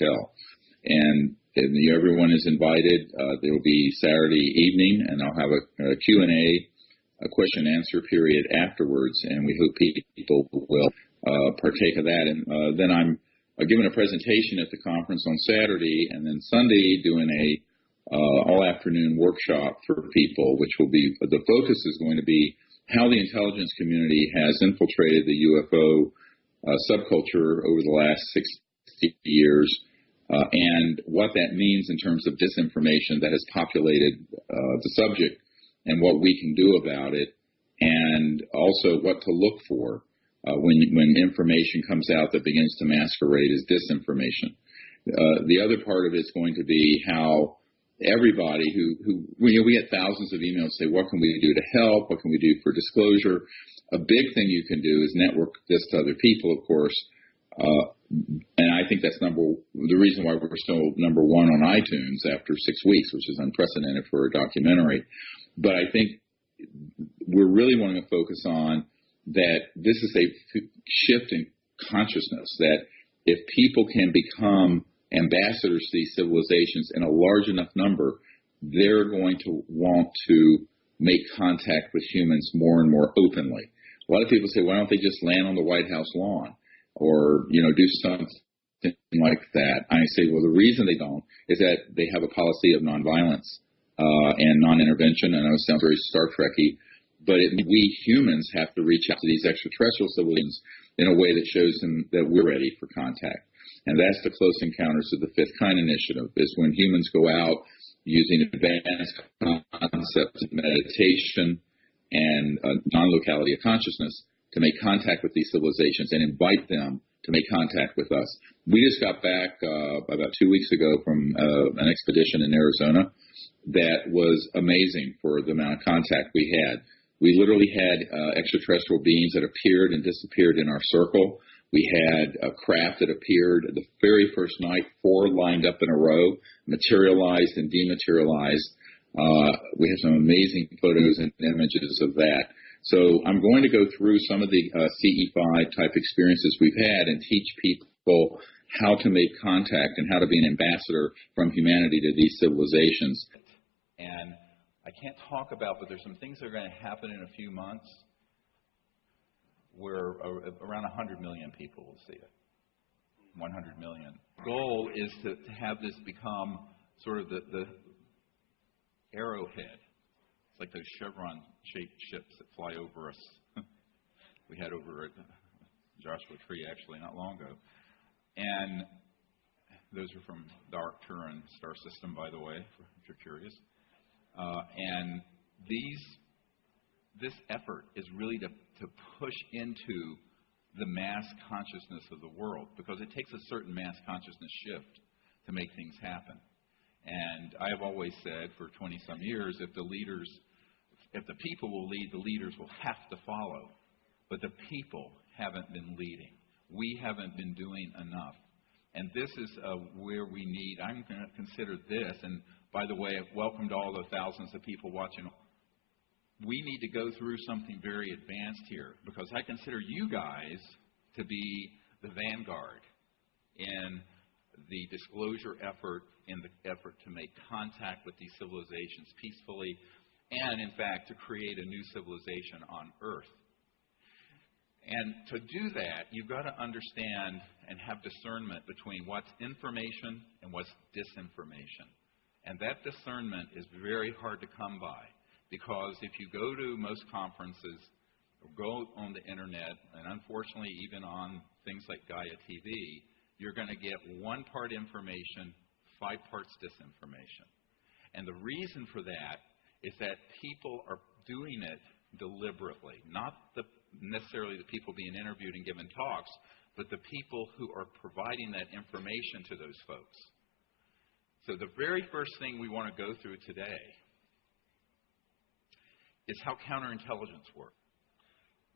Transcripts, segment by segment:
hotel. And everyone is invited. There will be Saturday evening, and I'll have a Q&A, a question and answer period afterwards, and we hope people will partake of that. And then I'm giving a presentation at the conference on Saturday, and then Sunday doing a all-afternoon workshop for people, which will be, the focus is going to be how the intelligence community has infiltrated the UFO subculture over the last 60 years, and what that means in terms of disinformation that has populated the subject and what we can do about it, and also what to look for when information comes out that begins to masquerade as disinformation. The other part of it is going to be how everybody we get thousands of emails say, what can we do to help? What can we do for disclosure? A big thing you can do is network this to other people, of course. And I think that's the reason why we're still number one on iTunes after 6 weeks, which is unprecedented for a documentary. But I think we're really wanting to focus on that this is a shift in consciousness, that if people can become ambassadors to these civilizations in a large enough number, they're going to want to make contact with humans more and more openly. A lot of people say, why don't they just land on the White House lawn or, do something like that? I say, well, the reason they don't is that they have a policy of nonviolence and non-intervention. I know it sounds very Star Trek-y, but we humans have to reach out to these extraterrestrial civilians in a way that shows them that we're ready for contact. And that's the Close Encounters of the Fifth Kind initiative, is when humans go out using advanced concepts of meditation and non-locality of consciousness to make contact with these civilizations and invite them to make contact with us. We just got back about 2 weeks ago from an expedition in Arizona that was amazing for the amount of contact we had. We literally had extraterrestrial beings that appeared and disappeared in our circle. We had a craft that appeared the very first night, 4 lined up in a row, materialized and dematerialized. We have some amazing photos and images of that. So I'm going to go through some of the CE5 type experiences we've had and teach people how to make contact and how to be an ambassador from humanity to these civilizations. And I can't talk about, but there's some things that are going to happen in a few months where around 100 million people will see it. 100 million. The goal is to have this become sort of the arrowhead. It's like those chevron-shaped ships that fly over us. We had over at Joshua Tree, actually, not long ago. And those are from the Arcturan star system, by the way, if you're curious. And this effort is really to push into the mass consciousness of the world, because it takes a certain mass consciousness shift to make things happen. And I have always said for 20-some years, if the people will lead, the leaders will have to follow. But the people haven't been leading. We haven't been doing enough. And this is where we need, I'm going to consider this, and by the way, welcome to all the thousands of people watching. We need to go through something very advanced here, because I consider you guys to be the vanguard in the disclosure effort, in the effort to make contact with these civilizations peacefully, and in fact to create a new civilization on Earth. And to do that, you've got to understand and have discernment between what's information and what's disinformation. And that discernment is very hard to come by. Because if you go to most conferences or go on the internet, and unfortunately even on things like Gaia TV, you're going to get 1 part information, 5 parts disinformation. And the reason for that is that people are doing it deliberately. Not necessarily the people being interviewed and given talks, but the people who are providing that information to those folks. So the very first thing we want to go through today is how counterintelligence works.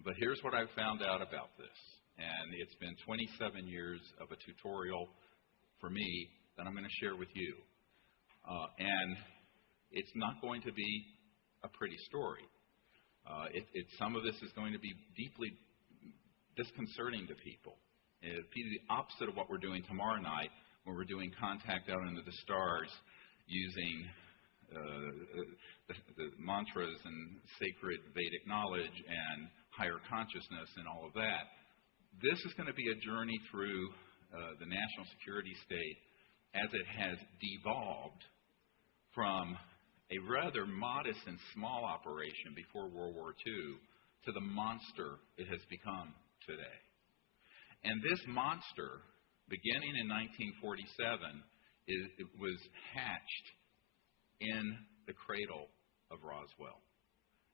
But here's what I've found out about this. And it's been 27 years of a tutorial for me that I'm going to share with you. And it's not going to be a pretty story. Some of this is going to be deeply disconcerting to people. It'll be the opposite of what we're doing tomorrow night, when we're doing contact out into the stars using the mantras and sacred Vedic knowledge and higher consciousness and all of that. This is going to be a journey through the national security state as it has devolved from a rather modest and small operation before World War II to the monster it has become today. And this monster, beginning in 1947, it was hatched in the cradle of Roswell.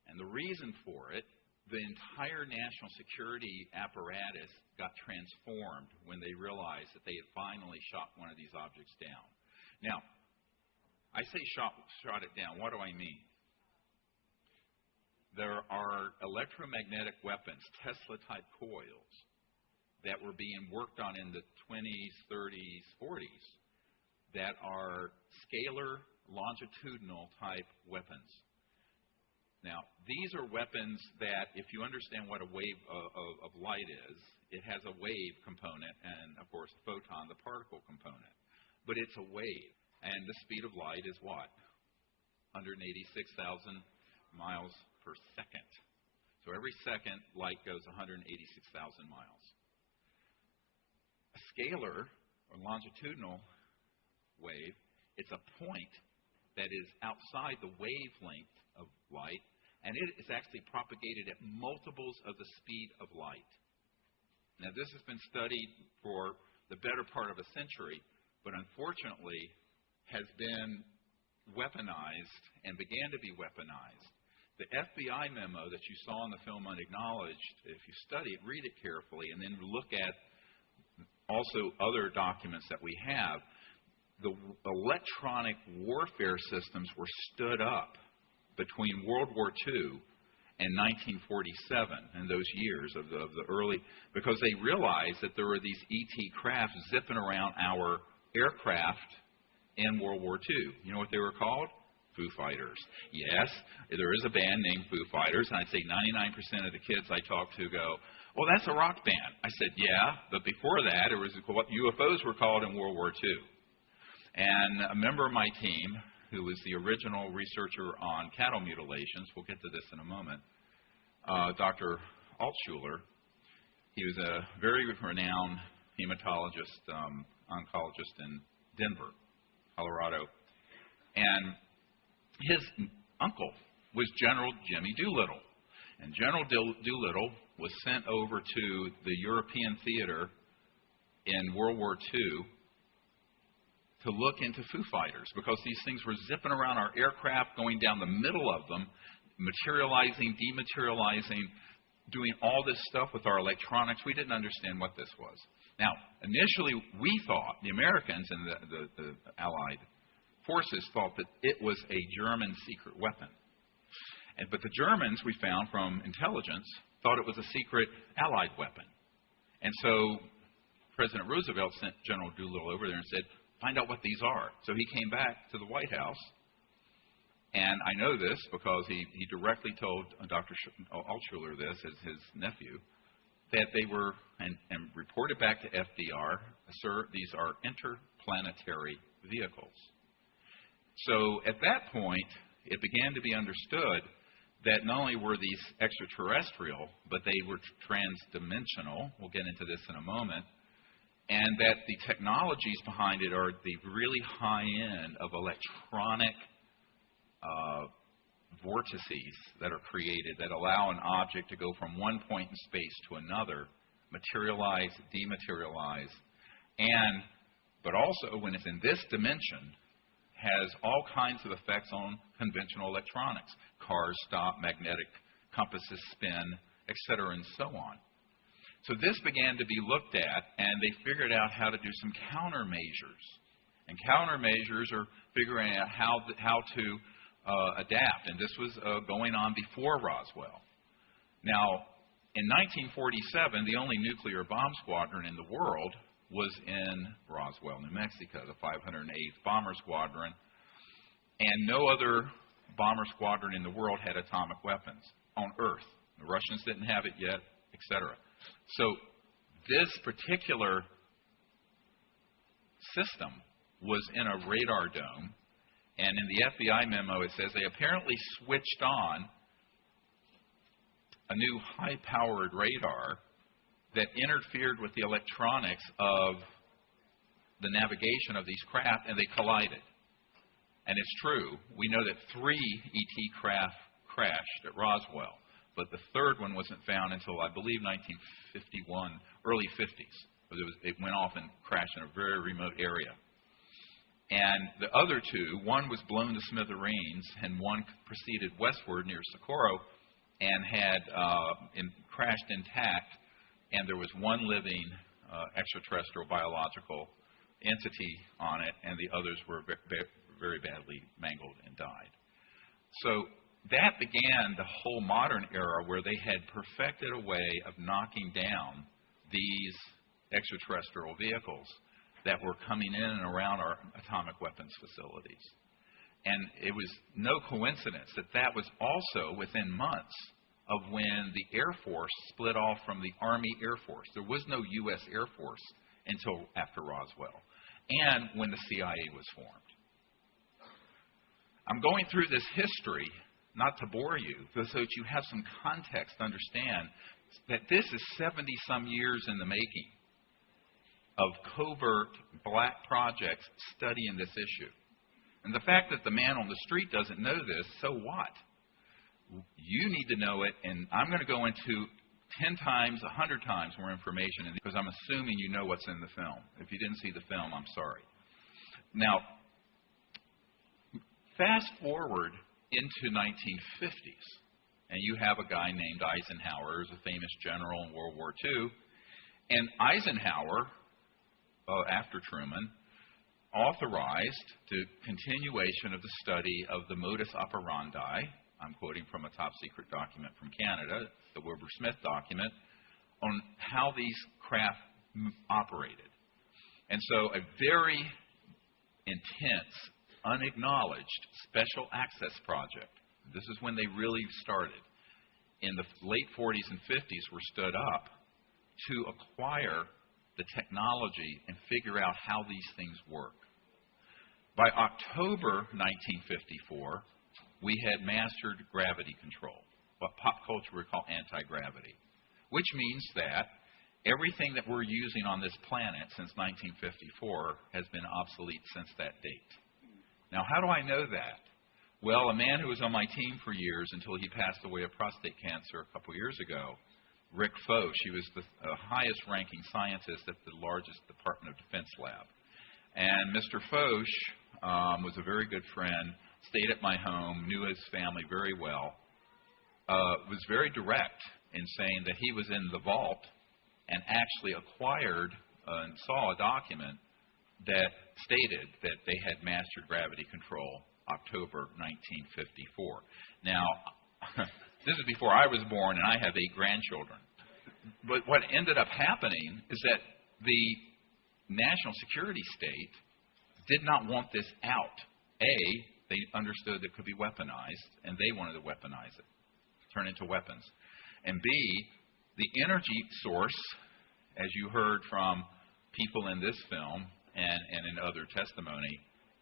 And the reason for it, the entire national security apparatus got transformed when they realized that they had finally shot one of these objects down. Now, I say shot it down. What do I mean? There are electromagnetic weapons, Tesla-type coils, that were being worked on in the 20s, 30s, 40s that are scalar, longitudinal type weapons. Now, these are weapons that, if you understand what a wave of light is, it has a wave component and, of course, a photon, the particle component. But it's a wave. And the speed of light is what? 186,000 miles per second. So every second, light goes 186,000 miles. A scalar, or longitudinal wave, it's a point that is outside the wavelength of light, and it is actually propagated at multiples of the speed of light. Now, this has been studied for the better part of a century, but unfortunately has been weaponized and began to be weaponized. The FBI memo that you saw in the film Unacknowledged, if you study it, read it carefully, and then look at also other documents that we have, the electronic warfare systems were stood up between World War II and 1947, in those years of the early, because they realized that there were these ET craft zipping around our aircraft in World War II. You know what they were called? Foo Fighters. Yes, there is a band named Foo Fighters, and I'd say 99% of the kids I talk to go, well, that's a rock band. I said, yeah, but before that, it was what UFOs were called in World War II. And a member of my team, who was the original researcher on cattle mutilations, we'll get to this in a moment, Dr. Altshuler, he was a very renowned hematologist, oncologist in Denver, Colorado. And his uncle was General Jimmy Doolittle. And General Doolittle was sent over to the European theater in World War II to look into Foo Fighters, because these things were zipping around our aircraft, going down the middle of them, materializing, dematerializing, doing all this stuff with our electronics. We didn't understand what this was. Now, initially, we thought, the Americans and the Allied forces thought that it was a German secret weapon. But the Germans, we found from intelligence, thought it was a secret Allied weapon. And so President Roosevelt sent General Doolittle over there and said, find out what these are. So he came back to the White House, and I know this because he directly told Dr. Altshuler this, as his nephew, that they were, and reported back to FDR, sir, these are interplanetary vehicles. So at that point, it began to be understood that not only were these extraterrestrial, but they were transdimensional. We'll get into this in a moment. And that the technologies behind it are the really high end of electronic vortices that are created that allow an object to go from one point in space to another, materialize, dematerialize, but also when it's in this dimension, has all kinds of effects on conventional electronics. Cars stop, magnetic compasses spin, etc., and so on. So this began to be looked at, and they figured out how to do some countermeasures. And countermeasures are figuring out how to adapt. And this was going on before Roswell. Now, in 1947, the only nuclear bomb squadron in the world was in Roswell, New Mexico, the 508th Bomber Squadron. And no other bomber squadron in the world had atomic weapons on Earth. The Russians didn't have it yet, etc. So this particular system was in a radar dome, and in the FBI memo it says they apparently switched on a new high-powered radar that interfered with the electronics of the navigation of these craft, and they collided. And it's true. We know that 3 ET craft crashed at Roswell, but the third one wasn't found until, I believe, 1951, early 50s. It went off and crashed in a very remote area. And the other 2, one was blown to smithereens, and one proceeded westward near Socorro and had crashed intact, and there was one living extraterrestrial biological entity on it, and the others were very badly mangled and died. So that began the whole modern era where they had perfected a way of knocking down these extraterrestrial vehicles that were coming in and around our atomic weapons facilities. And it was no coincidence that that was also within months of when the Air Force split off from the Army Air Force. There was no U.S. Air Force until after Roswell, and when the CIA was formed. I'm going through this history not to bore you, but so that you have some context to understand that this is 70-some years in the making of covert black projects studying this issue. And the fact that the man on the street doesn't know this, so what? You need to know it, and I'm going to go into 10 times, 100 times more information, because I'm assuming you know what's in the film. If you didn't see the film, I'm sorry. Now, fast forward into 1950s, and you have a guy named Eisenhower, who's a famous general in World War II, and Eisenhower, after Truman, authorized the continuation of the study of the modus operandi. I'm quoting from a top-secret document from Canada, the Wilbur-Smith document, on how these craft operated. And so a very intense, unacknowledged special access project, this is when they really started, in the late 40s and 50s were stood up to acquire the technology and figure out how these things work. By October 1954, we had mastered gravity control, what pop culture would call anti-gravity, which means that everything that we're using on this planet since 1954 has been obsolete since that date. Now, how do I know that? Well, a man who was on my team for years until he passed away of prostate cancer a couple years ago, Rick Foch, he was the highest-ranking scientist at the largest Department of Defense lab. And Mr. Foch was a very good friend, stayed at my home, knew his family very well, was very direct in saying that he was in the vault and actually acquired and saw a document that stated that they had mastered gravity control October 1954. Now, this is before I was born, and I have 8 grandchildren. But what ended up happening is that the national security state did not want this out. A, they understood it could be weaponized, and they wanted to weaponize it, turn into weapons. And B, the energy source, as you heard from people in this film and in other testimony,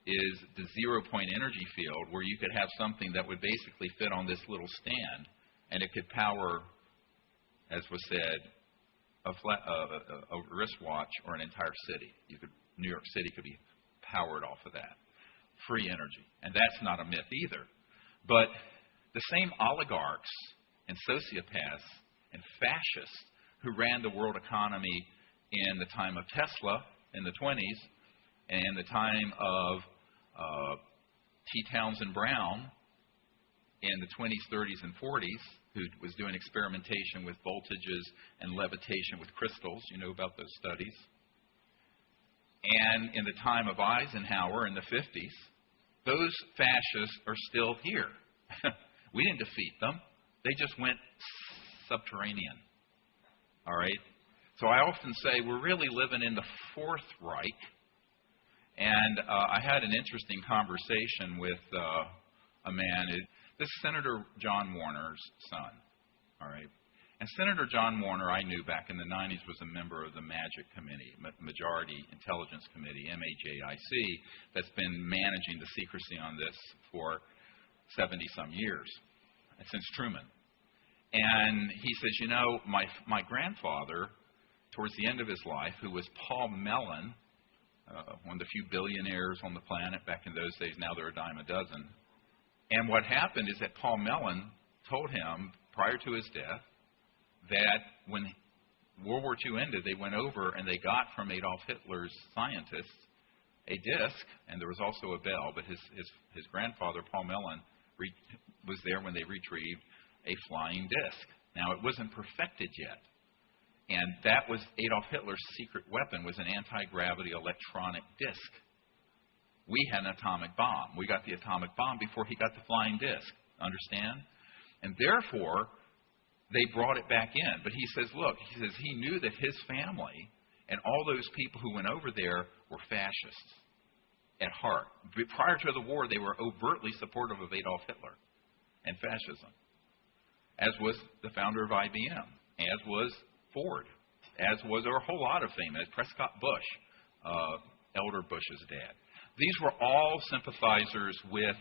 is the zero-point energy field where you could have something that would basically fit on this little stand, and it could power, as was said, a wristwatch or an entire city. New York City could be powered off of that. Free energy. And that's not a myth either. But the same oligarchs and sociopaths and fascists who ran the world economy in the time of Tesla in the 20s and the time of T. Townsend Brown in the 20s, 30s, and 40s, who was doing experimentation with voltages and levitation with crystals. You know about those studies. And in the time of Eisenhower in the 50s, those fascists are still here. We didn't defeat them. They just went subterranean. All right? So I often say we're really living in the Fourth Reich. And I had an interesting conversation with a man. This is Senator John Warner's son. All right? And Senator John Warner, I knew back in the 90s, was a member of the MAGIC Committee, Majority Intelligence Committee, MAJIC, that's been managing the secrecy on this for 70-some years, since Truman. And he says, you know, my grandfather, towards the end of his life, who was Paul Mellon, one of the few billionaires on the planet back in those days, now they're a dime a dozen. And what happened is that Paul Mellon told him, prior to his death, that when World War II ended, they went over and they got from Adolf Hitler's scientists a disc, and there was also a bell, but his grandfather, Paul Mellon, was there when they retrieved a flying disc. Now, it wasn't perfected yet, and that was Adolf Hitler's secret weapon, was an anti-gravity electronic disc. We had an atomic bomb. We got the atomic bomb before he got the flying disc. Understand? And therefore, they brought it back in. But he says, look, he knew that his family and all those people who went over there were fascists at heart. Prior to the war, they were overtly supportive of Adolf Hitler and fascism, as was the founder of IBM, as was Ford, as was a whole lot of famous, Prescott Bush, Elder Bush's dad. These were all sympathizers with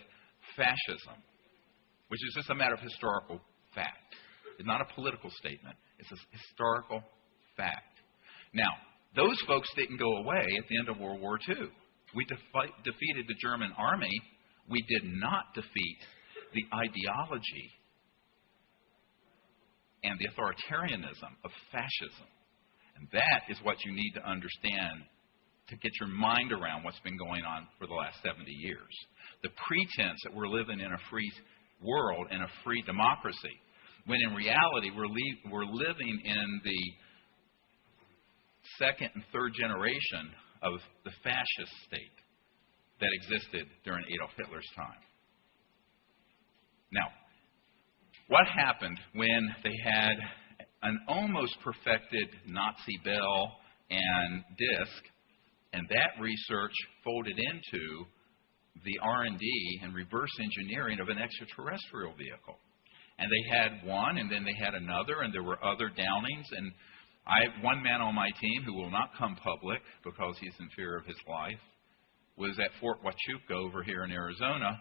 fascism, which is just a matter of historical fact. It's not a political statement. It's a historical fact. Now, those folks didn't go away at the end of World War II. We defeated the German army. We did not defeat the ideology and the authoritarianism of fascism. And that is what you need to understand to get your mind around what's been going on for the last 70 years. The pretense that we're living in a free world and a free democracy, when in reality we're living in the second and third generation of the fascist state that existed during Adolf Hitler's time. Now, what happened when they had an almost perfected Nazi bell and disc, and that research folded into the R&D and reverse engineering of an extraterrestrial vehicle? And they had one, and then they had another, and there were other downings. And I have one man on my team who will not come public because he's in fear of his life, was at Fort Huachuca over here in Arizona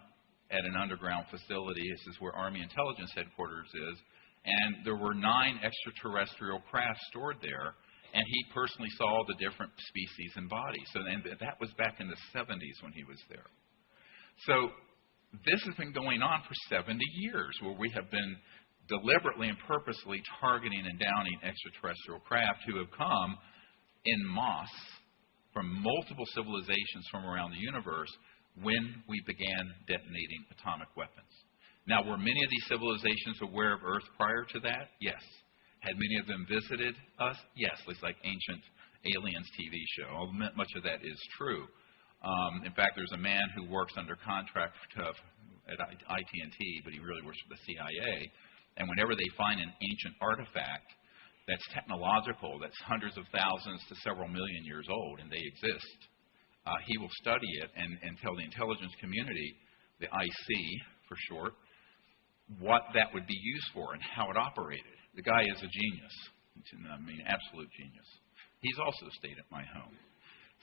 at an underground facility. This is where Army Intelligence Headquarters is. And there were 9 extraterrestrial craft stored there, and he personally saw the different species and bodies. So and that was back in the 70s when he was there. So this has been going on for 70 years, where we have been deliberately and purposely targeting and downing extraterrestrial craft who have come in mass from multiple civilizations from around the universe when we began detonating atomic weapons. Now, were many of these civilizations aware of Earth prior to that? Yes. Had many of them visited us? Yes. It's like Ancient Aliens TV show. Much of that is true. In fact, there's a man who works under contract at IT&T, but he really works for the CIA. And whenever they find an ancient artifact that's technological, that's hundreds of thousands to several million years old, and they exist, he will study it and tell the intelligence community, the IC for short, what that would be used for and how it operated. The guy is a genius. I mean, absolute genius. He's also stayed at my home.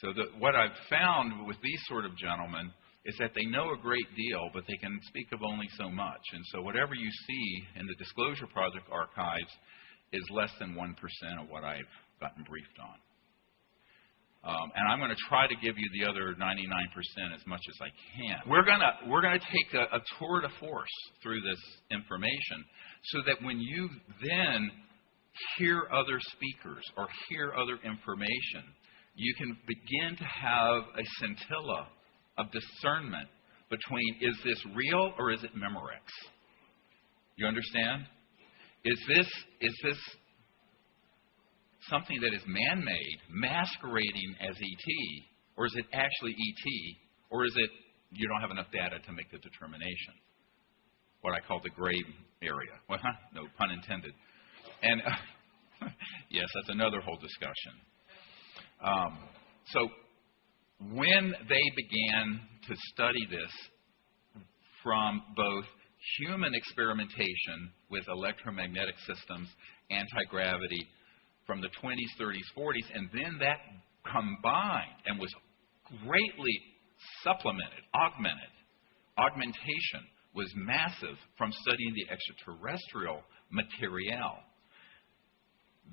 So what I've found with these sort of gentlemen is that they know a great deal, but they can speak of only so much. And so whatever you see in the Disclosure Project archives is less than 1% of what I've gotten briefed on. And I'm going to try to give you the other 99% as much as I can. We're going to take a tour de force through this information so that when you then hear other speakers or hear other information, you can begin to have a scintilla of discernment between, is this real or is it Memorex? You understand? Is this something that is man-made, masquerading as ET, or is it actually ET, or is it you don't have enough data to make the determination? What I call the gray area. Well, no pun intended. And yes, that's another whole discussion. So when they began to study this from both human experimentation with electromagnetic systems anti-gravity from the 20s, 30s, 40s, and then that combined and was greatly supplemented, augmented. Augmentation was massive from studying the extraterrestrial material.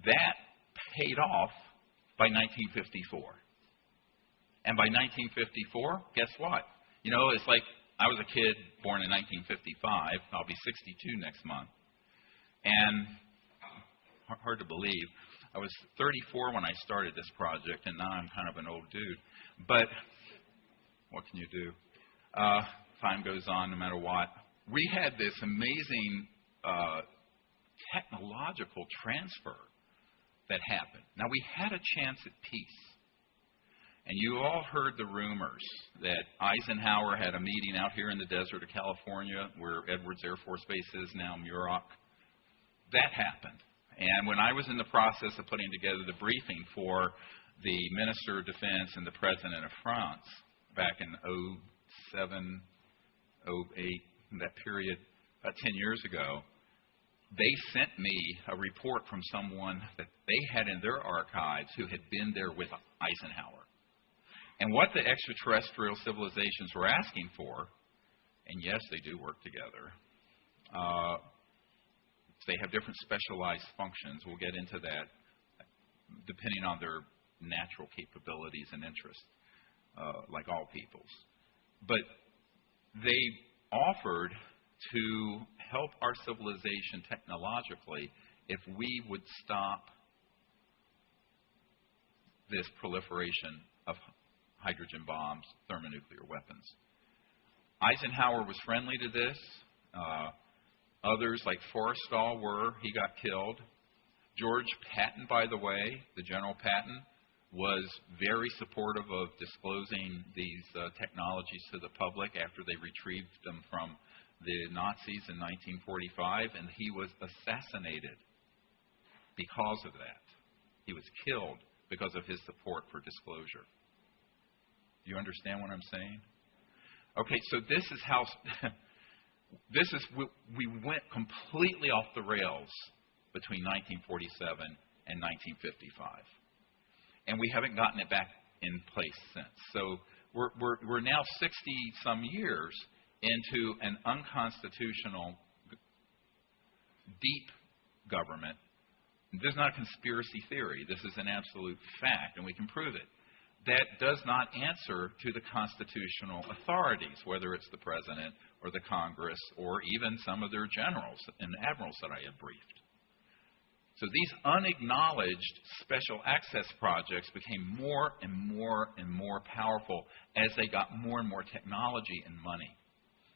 That paid off by 1954. And by 1954, guess what? You know, it's like I was a kid born in 1955. I'll be 62 next month. And hard to believe, I was 34 when I started this project, and now I'm kind of an old dude. But what can you do? Time goes on no matter what. We had this amazing technological transfer that happened. Now, we had a chance at peace. And you all heard the rumors that Eisenhower had a meeting out here in the desert of California where Edwards Air Force Base is now, Muroc. That happened. And when I was in the process of putting together the briefing for the Minister of Defense and the President of France back in 07, 08, in that period, about 10 years ago, they sent me a report from someone that they had in their archives who had been there with Eisenhower. And what the extraterrestrial civilizations were asking for, and yes, they do work together, they have different specialized functions. We'll get into that depending on their natural capabilities and interests, like all peoples. But they offered to help our civilization technologically if we would stop this proliferation of hydrogen bombs, thermonuclear weapons. Eisenhower was friendly to this. Others, like Forrestal, were. He got killed. George Patton, by the way, the General Patton, was very supportive of disclosing these technologies to the public after they retrieved them from the Nazis in 1945, and he was assassinated because of that. He was killed because of his support for disclosure. Do you understand what I'm saying? Okay, so this is how we went completely off the rails between 1947 and 1955, and we haven't gotten it back in place since. So we're now 60-some years into an unconstitutional, deep government. This is not a conspiracy theory. This is an absolute fact, and we can prove it. That does not answer to the constitutional authorities, whether it's the president or the Congress or even some of their generals and admirals that I have briefed. So these unacknowledged special access projects became more and more and more powerful as they got more and more technology and money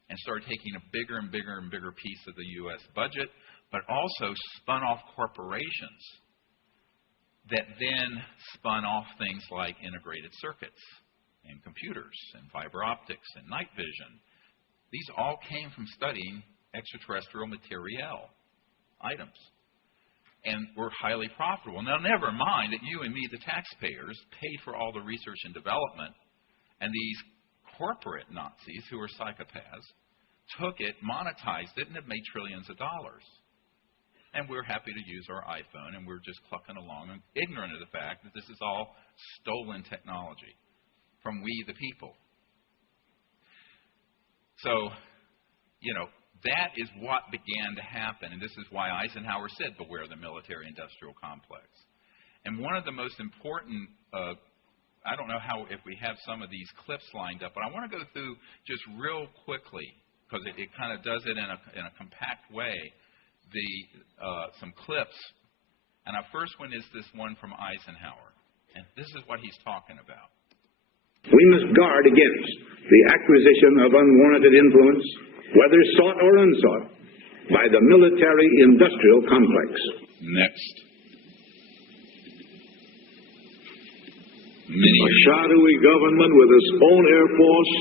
and started taking a bigger and bigger and bigger piece of the U.S. budget, but also spun off corporations that then spun off things like integrated circuits and computers and fiber optics and night vision. These all came from studying extraterrestrial material items and were highly profitable. Now, never mind that you and me, the taxpayers, paid for all the research and development, and these corporate Nazis, who are psychopaths, took it, monetized it, and have made trillions of dollars. And we're happy to use our iPhone, and we're just clucking along and ignorant of the fact that this is all stolen technology from we the people. So, that is what began to happen, and this is why Eisenhower said, beware the military-industrial complex. And one of the most important, I don't know if we have some of these clips lined up, but I want to go through just real quickly, because it kind of does it in a compact way, some clips. And our first one is this one from Eisenhower. And this is what he's talking about. We must guard against the acquisition of unwarranted influence, whether sought or unsought, by the military-industrial complex. Next. A shadowy government with its own Air Force,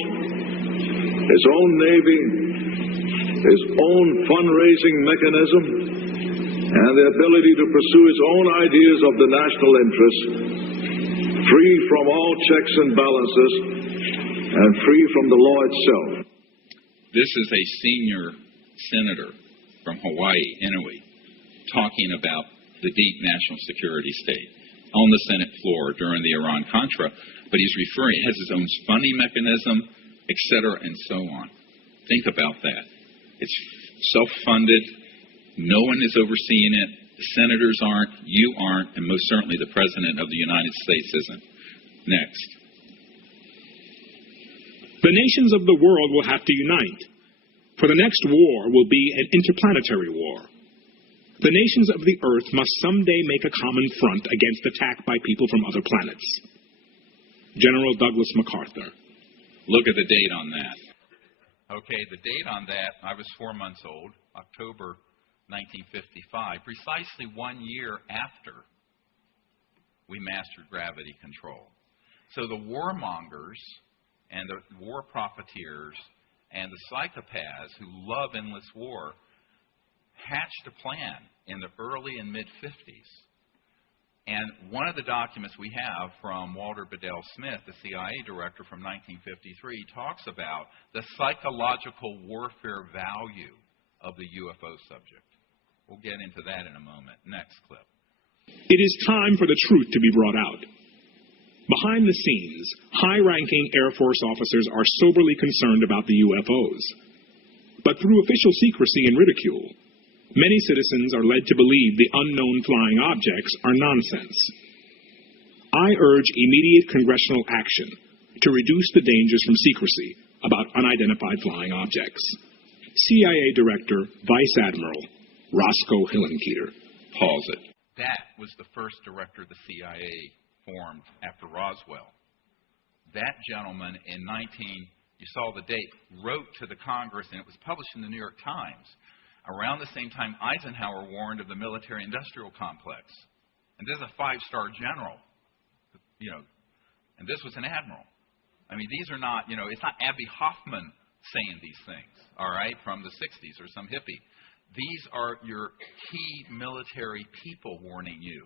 its own Navy, its own fundraising mechanism, and the ability to pursue its own ideas of the national interest, free from all checks and balances, and free from the law itself. This is a senior senator from Hawaii, Inouye, talking about the deep national security state on the Senate floor during the Iran-Contra, but he's referring, it has its own funding mechanism, et cetera, and so on. Think about that. It's self-funded. No one is overseeing it. The senators aren't, you aren't, and most certainly the President of the United States isn't. Next. The nations of the world will have to unite, for the next war will be an interplanetary war. The nations of the earth must someday make a common front against attack by people from other planets. General Douglas MacArthur. Look at the date on that. Okay, the date on that, I was 4 months old, October 1955, precisely 1 year after we mastered gravity control. So the warmongers and the war profiteers and the psychopaths who love endless war hatched a plan in the early and mid-50s. And one of the documents we have from Walter Bedell Smith, the CIA director from 1953, talks about the psychological warfare value of the UFO subject. We'll get into that in a moment. Next clip. It is time for the truth to be brought out. Behind the scenes, high-ranking Air Force officers are soberly concerned about the UFOs. But through official secrecy and ridicule, many citizens are led to believe the unknown flying objects are nonsense. I urge immediate congressional action to reduce the dangers from secrecy about unidentified flying objects. CIA Director, Vice Admiral Roscoe Hillenkoetter. Pause it. That was the first director the CIA formed after Roswell. That gentleman in you saw the date, wrote to the Congress, and it was published in the New York Times. Around the same time, Eisenhower warned of the military-industrial complex. And this is a 5-star general, and this was an admiral. I mean, these are not, it's not Abby Hoffman saying these things, all right, from the 60s or some hippie. These are your key military people warning you.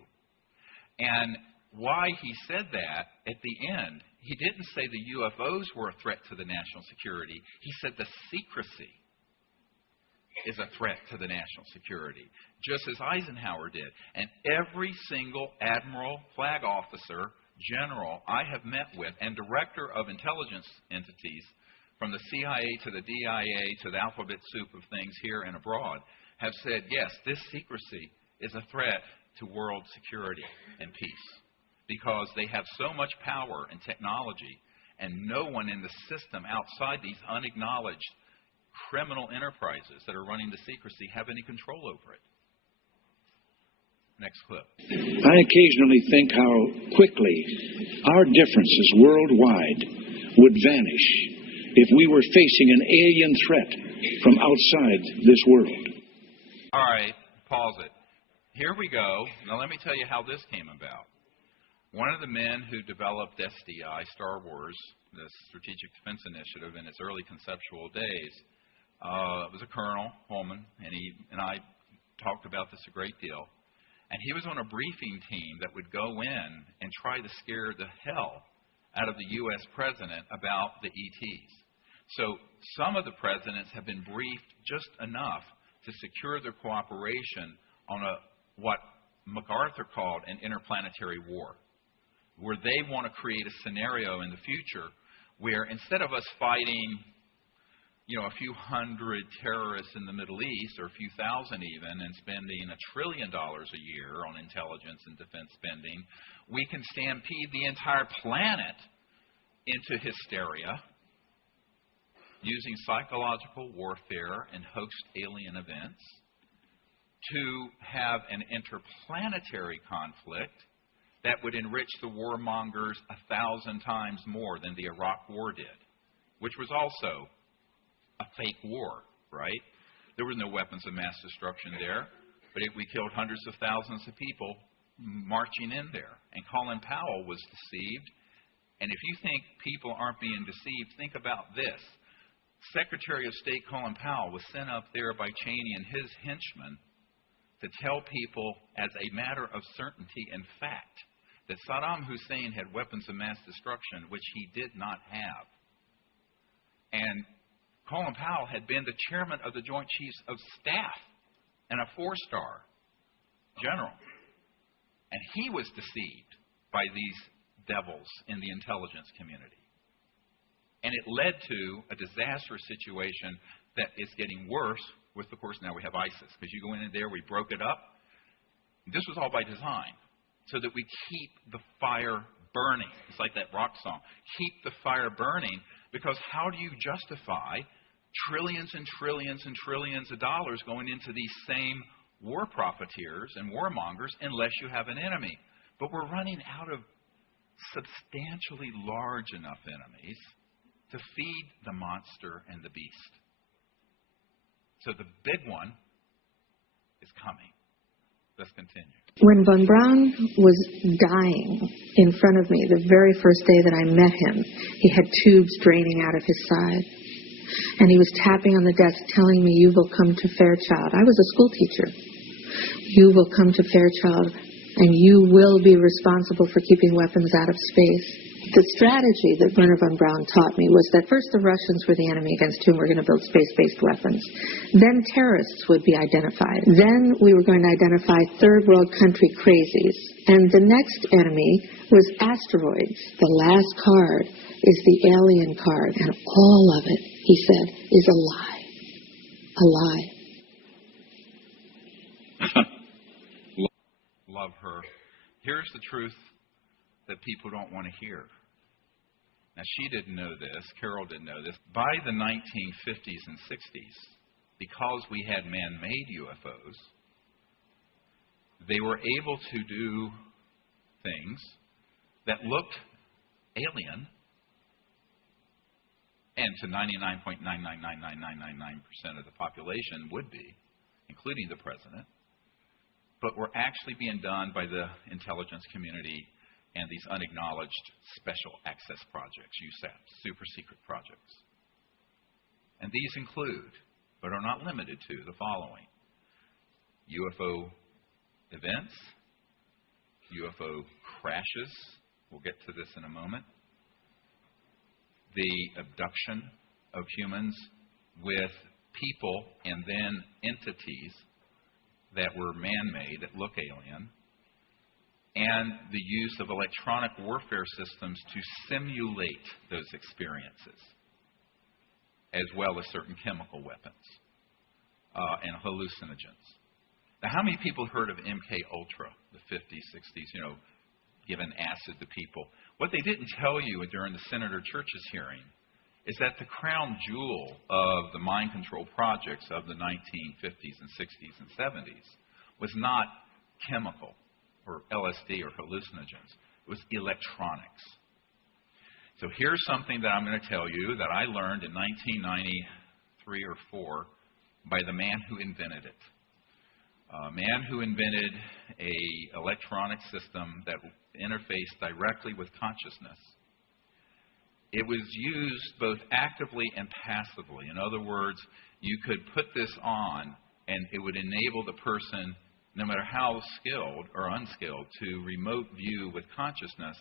And why he said that at the end, he didn't say the UFOs were a threat to the national security. He said the secrecy is a threat to the national security, just as Eisenhower did. And every single admiral, flag officer, general I have met with, and director of intelligence entities, from the CIA to the DIA to the alphabet soup of things here and abroad, have said, yes, this secrecy is a threat to world security and peace, because they have so much power and technology, and no one in the system outside these unacknowledged criminal enterprises that are running the secrecy have any control over it. Next clip. I occasionally think how quickly our differences worldwide would vanish if we were facing an alien threat from outside this world. All right, pause it. Here we go. Now let me tell you how this came about. One of the men who developed SDI, Star Wars, the Strategic Defense Initiative, in its early conceptual days, was a colonel, Holman, and he and I talked about this a great deal. And he was on a briefing team that would go in and try to scare the hell out of the U.S. president about the ETs. So some of the presidents have been briefed just enough to secure their cooperation on what MacArthur called an interplanetary war, where they want to create a scenario in the future where instead of us fighting a few hundred terrorists in the Middle East, or a few thousand even, and spending $1 trillion a year on intelligence and defense spending, we can stampede the entire planet into hysteria using psychological warfare and host alien events to have an interplanetary conflict that would enrich the warmongers 1,000 times more than the Iraq War did, which was also a fake war, right? There were no weapons of mass destruction there, but we killed hundreds of thousands of people marching in there. And Colin Powell was deceived. And if you think people aren't being deceived, think about this. Secretary of State Colin Powell was sent up there by Cheney and his henchmen to tell people as a matter of certainty and fact that Saddam Hussein had weapons of mass destruction, which he did not have. And Colin Powell had been the chairman of the Joint Chiefs of Staff and a 4-star general. And he was deceived by these devils in the intelligence community. And it led to a disastrous situation that is getting worse with, of course, now we have ISIS. Because you go in there, we broke it up. This was all by design, so that we keep the fire burning. It's like that rock song. Keep the fire burning, because how do you justify trillions and trillions and trillions of dollars going into these same war profiteers and warmongers unless you have an enemy? But we're running out of substantially large enough enemies to feed the monster and the beast. So the big one is coming. Let's continue. When von Braun was dying in front of me, the very first day that I met him, he had tubes draining out of his side. And he was tapping on the desk telling me, "You will come to Fairchild." I was a school teacher. "You will come to Fairchild and you will be responsible for keeping weapons out of space." The strategy that Werner von Braun taught me was that first the Russians were the enemy against whom we're going to build space-based weapons. Then terrorists would be identified. Then we were going to identify third world country crazies. And the next enemy was asteroids. The last card is the alien card. And all of it, he said, is a lie. A lie. Love her. Here's the truth that people don't want to hear. Now, she didn't know this. Carol didn't know this. By the 1950s and 60s, because we had man-made UFOs, they were able to do things that looked alien, and to 99.9999999% of the population would be, including the president, but were actually being done by the intelligence community and these unacknowledged special access projects, USAPs, super secret projects. And these include, but are not limited to, the following: UFO events, UFO crashes, we'll get to this in a moment, the abduction of humans with people and then entities that were man-made, that look alien, and the use of electronic warfare systems to simulate those experiences, as well as certain chemical weapons and hallucinogens. Now, how many people heard of MK Ultra, the 50s, 60s, giving acid to people? What they didn't tell you during the Senator Church's hearing is that the crown jewel of the mind control projects of the 1950s and 60s and 70s was not chemical or LSD or hallucinogens. It was electronics. So here's something that I'm going to tell you that I learned in 1993 or 4 by the man who invented it. A man who invented an electronic system that interfaced directly with consciousness. It was used both actively and passively. In other words, you could put this on and it would enable the person, no matter how skilled or unskilled, to remote view with consciousness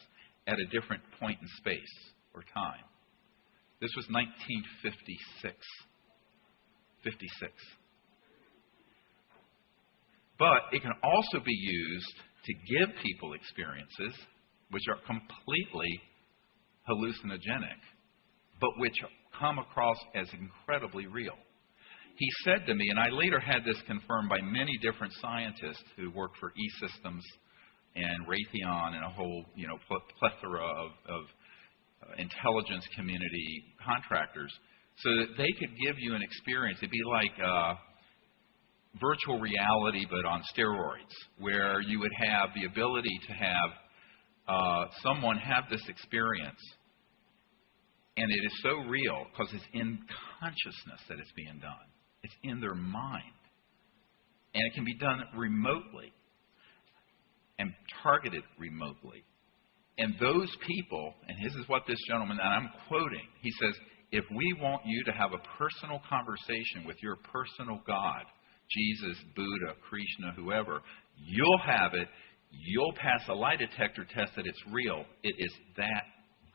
at a different point in space or time. This was 1956. 56. But it can also be used to give people experiences which are completely hallucinogenic, but which come across as incredibly real. He said to me, and I later had this confirmed by many different scientists who worked for E-Systems and Raytheon and a whole plethora of intelligence community contractors, so that they could give you an experience. It'd be like virtual reality, but on steroids, where you would have the ability to have someone have this experience, and it is so real because it's in consciousness that it's being done. It's in their mind. And it can be done remotely and targeted remotely. And those people, and this is what this gentleman, and I'm quoting, he says, if we want you to have a personal conversation with your personal God, Jesus, Buddha, Krishna, whoever, you'll have it. You'll pass a lie detector test that it's real. It is that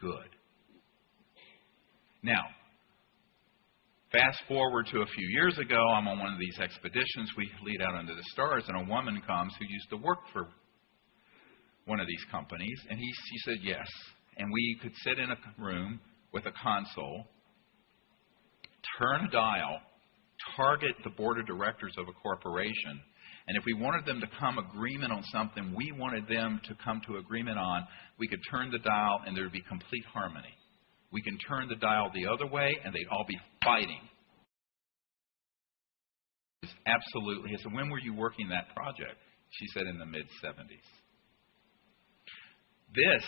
good. Now, fast forward to a few years ago, I'm on one of these expeditions. We lead out under the stars, and a woman comes who used to work for one of these companies? And he said yes. And we could sit in a room with a console, turn a dial, target the board of directors of a corporation, and if we wanted them to come agreement on something we wanted them to come to agreement on, we could turn the dial and there would be complete harmony. We can turn the dial the other way and they'd all be fighting. Absolutely. He said, when were you working that project? She said in the mid-'70s. This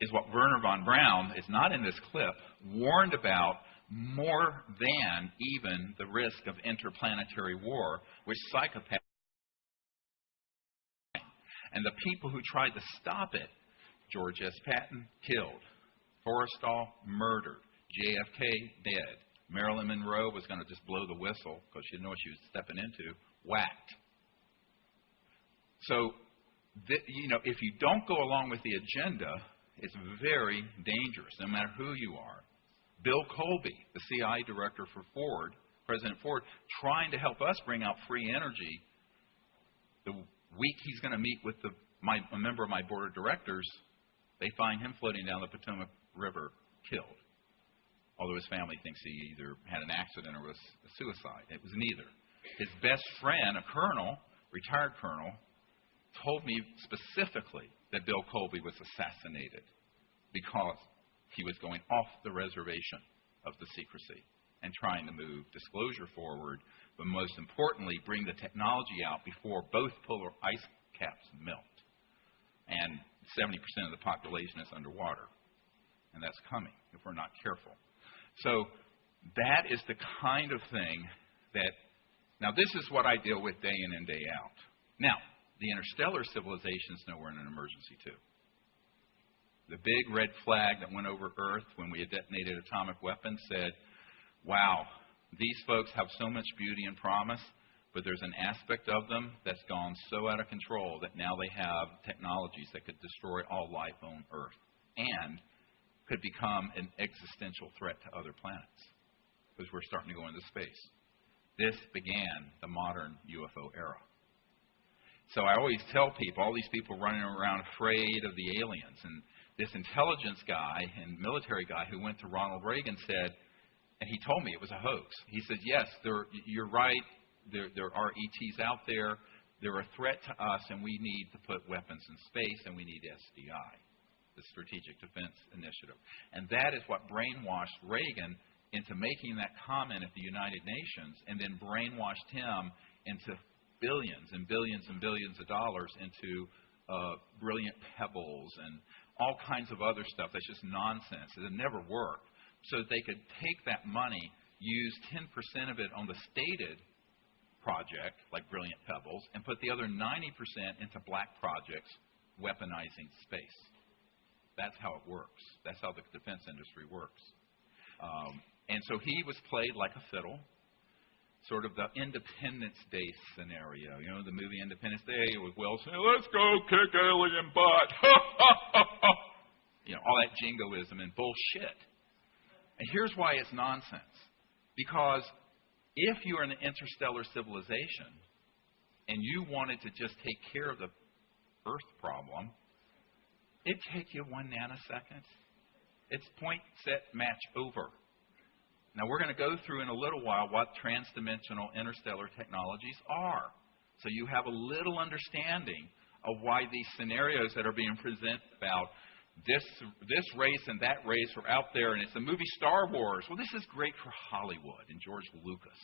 is what Werner von Braun, is not in this clip, warned about more than even the risk of interplanetary war, which psychopaths. And the people who tried to stop it, George S. Patton, killed. Forrestal, murdered. JFK, dead. Marilyn Monroe was going to just blow the whistle because she didn't know what she was stepping into, whacked. So, if you don't go along with the agenda, it's very dangerous, no matter who you are. Bill Colby, the CIA director for Ford, President Ford, trying to help us bring out free energy. The week he's going to meet with a member of my board of directors, they find him floating down the Potomac River, killed. Although his family thinks he either had an accident or was a suicide. It was neither. His best friend, a colonel, retired colonel, told me specifically that Bill Colby was assassinated because he was going off the reservation of the secrecy and trying to move disclosure forward, but most importantly, bring the technology out before both polar ice caps melt. And 70% of the population is underwater. And that's coming if we're not careful. So that is the kind of thing that, now this is what I deal with day in and day out. Now, the interstellar civilizations know we're in an emergency too. The big red flag that went over Earth when we had detonated atomic weapons said, wow, these folks have so much beauty and promise, but there's an aspect of them that's gone so out of control that now they have technologies that could destroy all life on Earth and could become an existential threat to other planets because we're starting to go into space. This began the modern UFO era. So I always tell people, all these people running around afraid of the aliens, and this intelligence guy and military guy who went to Ronald Reagan said, and he told me it was a hoax. He said, yes, you're right, there are ETs out there, they're a threat to us, and we need to put weapons in space, and we need SDI, the Strategic Defense Initiative. And that is what brainwashed Reagan into making that comment at the United Nations, and then brainwashed him into billions and billions and billions of dollars into brilliant pebbles and all kinds of other stuff that's just nonsense. It had never worked. So that they could take that money, use 10% of it on the stated project, like brilliant pebbles, and put the other 90% into black projects, weaponizing space. That's how it works. That's how the defense industry works. And so he was played like a fiddle. Sort of the Independence Day scenario. You know, the movie Independence Day with Will saying, let's go kick alien butt. You know, all that jingoism and bullshit. And here's why it's nonsense. Because if you are an interstellar civilization and you wanted to just take care of the Earth problem, it'd take you 1 nanosecond. It's point, set, match, over. Now, we're going to go through in a little while what transdimensional interstellar technologies are. So you have a little understanding of why these scenarios that are being presented about this race and that race are out there, and it's the movie Star Wars. Well, this is great for Hollywood and George Lucas.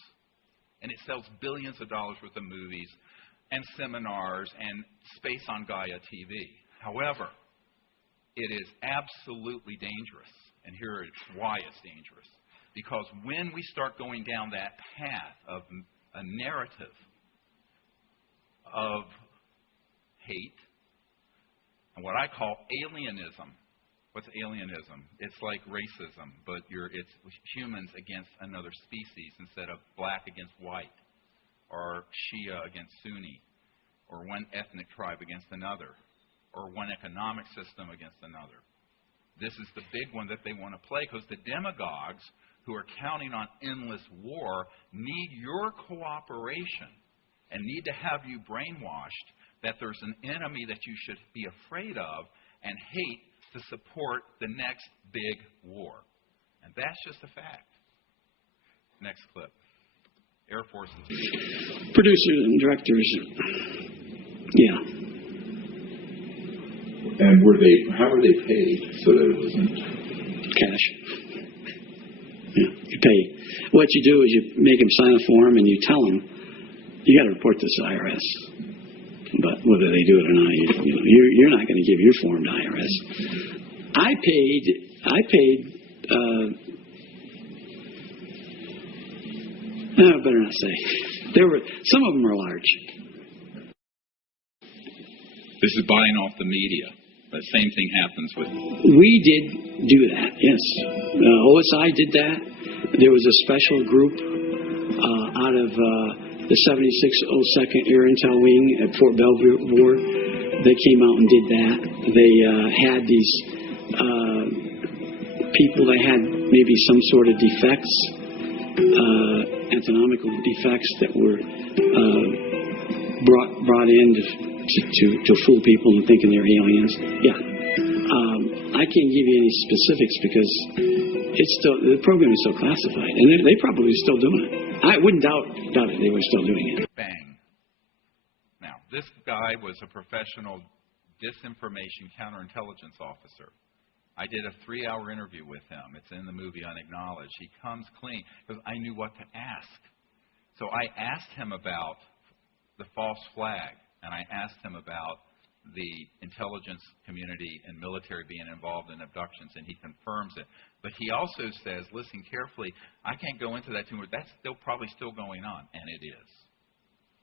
And it sells billions of dollars worth of movies and seminars and space on Gaia TV. However, it is absolutely dangerous. And here is why it's dangerous. Because when we start going down that path of a narrative of hate and what I call alienism. What's alienism? It's like racism, but it's humans against another species instead of black against white, or Shia against Sunni, or one ethnic tribe against another, or one economic system against another. This is the big one that they want to play because the demagogues who are counting on endless war need your cooperation and need to have you brainwashed that there's an enemy that you should be afraid of and hate to support the next big war. And that's just a fact. Next clip. Air Force and producers and directors. Yeah. And how were they paid so that it wasn't Cash. Yeah, you pay. What you do is you make them sign a form and you tell them you got to report this to the IRS. But whether they do it or not, you're not going to give your form to IRS. I paid. Better not say. Some of them were large. This is buying off the media. The same thing happens with. We did do that, yes. OSI did that. There was a special group out of the 7602nd Air Intel Wing at Fort Belvoir. They came out and did that. They had these people that had maybe some sort of defects, anatomical defects that were brought in to fool people into thinking they're aliens. Yeah. I can't give you any specifics because the program is still classified, and they probably are still doing it. I wouldn't doubt it. They were still doing it. Bang. Now, this guy was a professional disinformation counterintelligence officer. I did a 3-hour interview with him. It's in the movie Unacknowledged. He comes clean because I knew what to ask. So I asked him about the false flag, and I asked him about the intelligence community and military being involved in abductions, and he confirms it. But he also says, listen carefully, I can't go into that too much. That's probably still going on, and it is.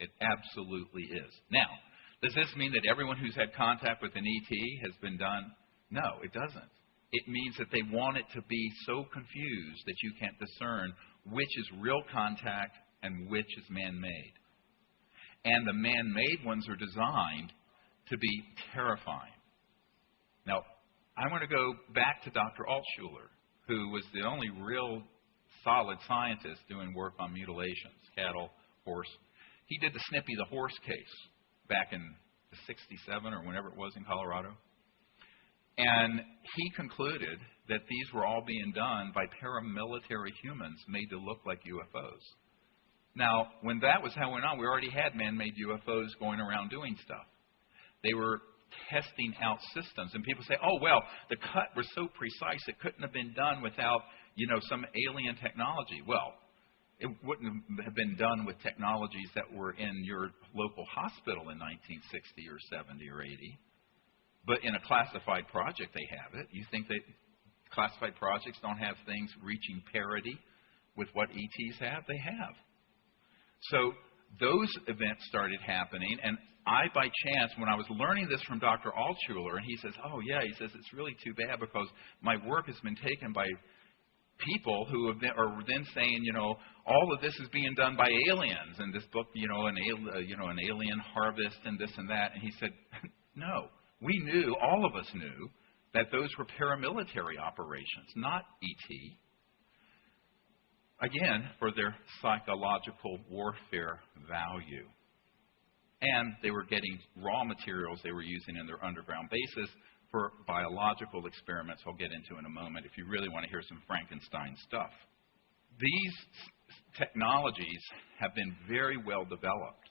It absolutely is. Now, does this mean that everyone who's had contact with an ET has been done? No, it doesn't. It means that they want it to be so confused that you can't discern which is real contact and which is man-made. And the man-made ones are designed to be terrifying. Now, I want to go back to Dr. Altshuler, who was the only real solid scientist doing work on mutilations, cattle, horse. He did the Snippy the horse case back in 1967 or whenever it was in Colorado. And he concluded that these were all being done by paramilitary humans made to look like UFOs. Now, when that was going on, we already had man-made UFOs going around doing stuff. They were testing out systems. And people say, oh, well, the cut was so precise it couldn't have been done without, some alien technology. Well, it wouldn't have been done with technologies that were in your local hospital in 1960 or 70 or 80. But in a classified project, they have it. You think that classified projects don't have things reaching parity with what ETs have? They have. So those events started happening, and I, by chance, when I was learning this from Dr. Altshuler, and he says, oh, yeah, he says, it's really too bad because my work has been taken by people who are then saying, all of this is being done by aliens, and this book, an alien harvest and this and that. And he said, no, we knew, all of us knew, that those were paramilitary operations, not ET. Again, for their psychological warfare value. And they were getting raw materials they were using in their underground bases for biological experiments I'll get into in a moment if you really want to hear some Frankenstein stuff. These technologies have been very well developed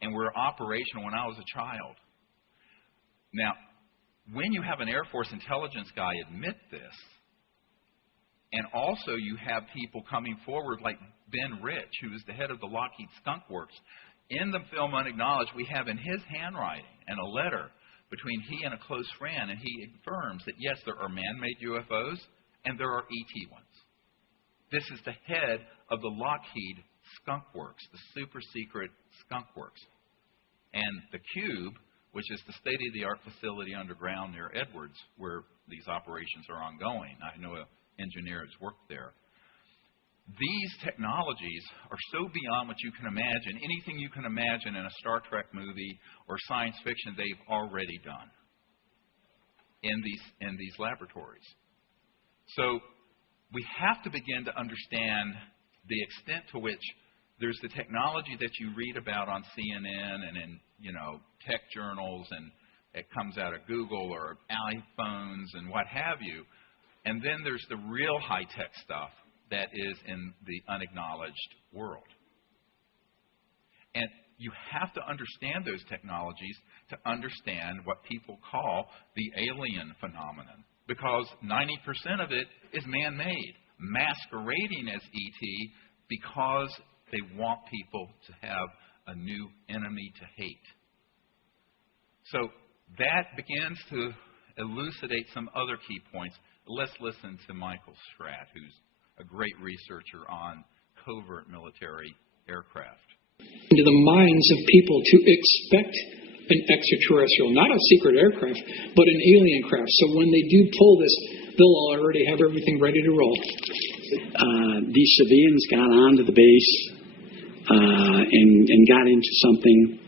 and were operational when I was a child. Now, when you have an Air Force intelligence guy admit this, and also you have people coming forward like Ben Rich, who is the head of the Lockheed Skunk Works. In the film Unacknowledged, we have in his handwriting and a letter between he and a close friend, and he affirms that, yes, there are man-made UFOs and there are ET ones. This is the head of the Lockheed Skunk Works, the super-secret Skunk Works. And the Cube, which is the state-of-the-art facility underground near Edwards, where these operations are ongoing. I know an engineer has worked there. These technologies are so beyond what you can imagine. Anything you can imagine in a Star Trek movie or science fiction, they've already done in these laboratories. So we have to begin to understand the extent to which there's the technology that you read about on CNN and in tech journals, and it comes out of Google or iPhones and what have you. And then there's the real high-tech stuff that is in the unacknowledged world. And you have to understand those technologies to understand what people call the alien phenomenon, because 90% of it is man-made, masquerading as ET because they want people to have a new enemy to hate. So that begins to elucidate some other key points. Let's listen to Michael Spratt, who's a great researcher on covert military aircraft. Into the minds of people to expect an extraterrestrial, not a secret aircraft, but an alien craft. So when they do pull this, they'll already have everything ready to roll. These civilians got onto the base and got into something,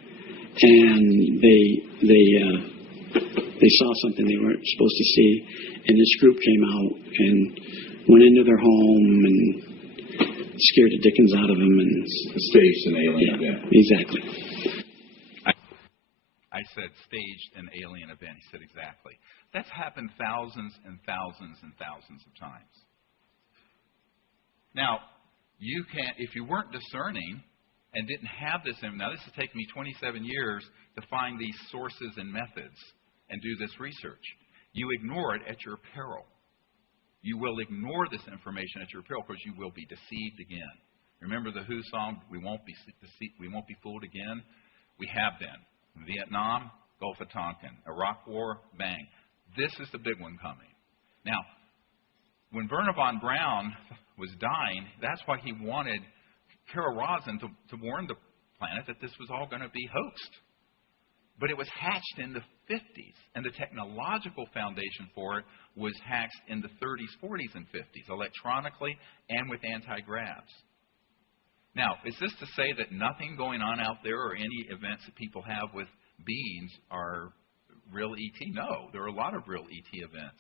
and they saw something they weren't supposed to see, and this group came out and went into their home and scared the dickens out of them and staged an alien event. Exactly. I said staged an alien event. He said exactly. That's happened thousands and thousands and thousands of times. Now, you can't, if you weren't discerning and didn't have this, now this has taken me 27 years to find these sources and methods and do this research. You ignore it at your peril. You will ignore this information at your peril because you will be deceived again. Remember the Who song, we won't be fooled again? We have been. Vietnam, Gulf of Tonkin, Iraq War, bang. This is the big one coming. Now, when Wernher von Braun was dying, that's why he wanted Carol Rosin to warn the planet that this was all going to be hoaxed. But it was hatched in the 50s, and the technological foundation for it was hatched in the 30s, 40s, and 50s, electronically and with anti-gravs. Now, is this to say that nothing going on out there or any events that people have with beings are real ET? No, there are a lot of real ET events.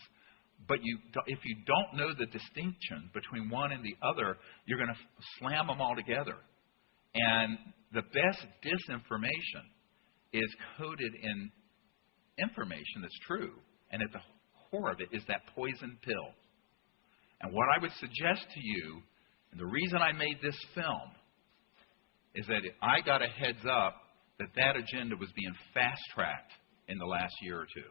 But if you don't know the distinction between one and the other, you're going to slam them all together. And the best disinformation is coded in information that's true. And at the core of it is that poison pill. And what I would suggest to you, and the reason I made this film, is that I got a heads up that agenda was being fast-tracked in the last year or two.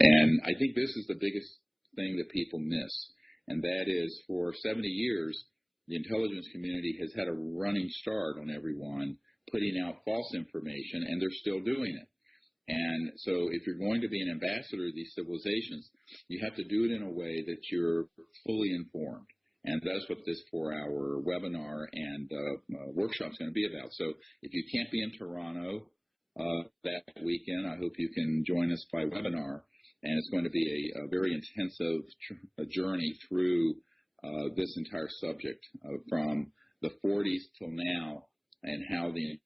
And I think this is the biggest thing that people miss, and that is for 70 years, the intelligence community has had a running start on everyone putting out false information, and they're still doing it. And so if you're going to be an ambassador of these civilizations, you have to do it in a way that you're fully informed. And that's what this 4-hour webinar and workshop is going to be about. So if you can't be in Toronto that weekend, I hope you can join us by webinar. And it's going to be a very intensive journey through this entire subject from the 40s till now, and how the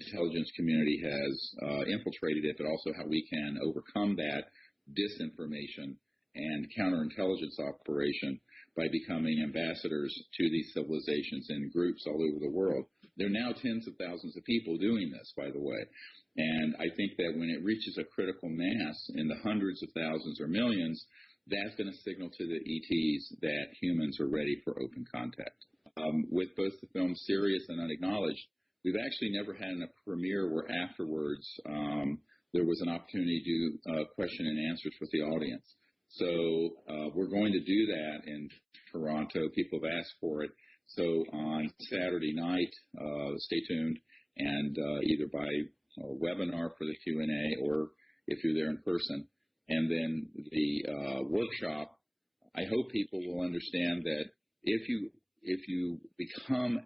intelligence community has infiltrated it, but also how we can overcome that disinformation and counterintelligence operation by becoming ambassadors to these civilizations in groups all over the world. There are now tens of thousands of people doing this, by the way. And I think that when it reaches a critical mass in the hundreds of thousands or millions, that's going to signal to the ETs that humans are ready for open contact. With both the films Serious and Unacknowledged, we've actually never had a premiere where afterwards there was an opportunity to do question and answers with the audience. So we're going to do that in Toronto. People have asked for it. So on Saturday night, stay tuned, and either by webinar for the Q&A or if you're there in person. And then the workshop, I hope people will understand that if you become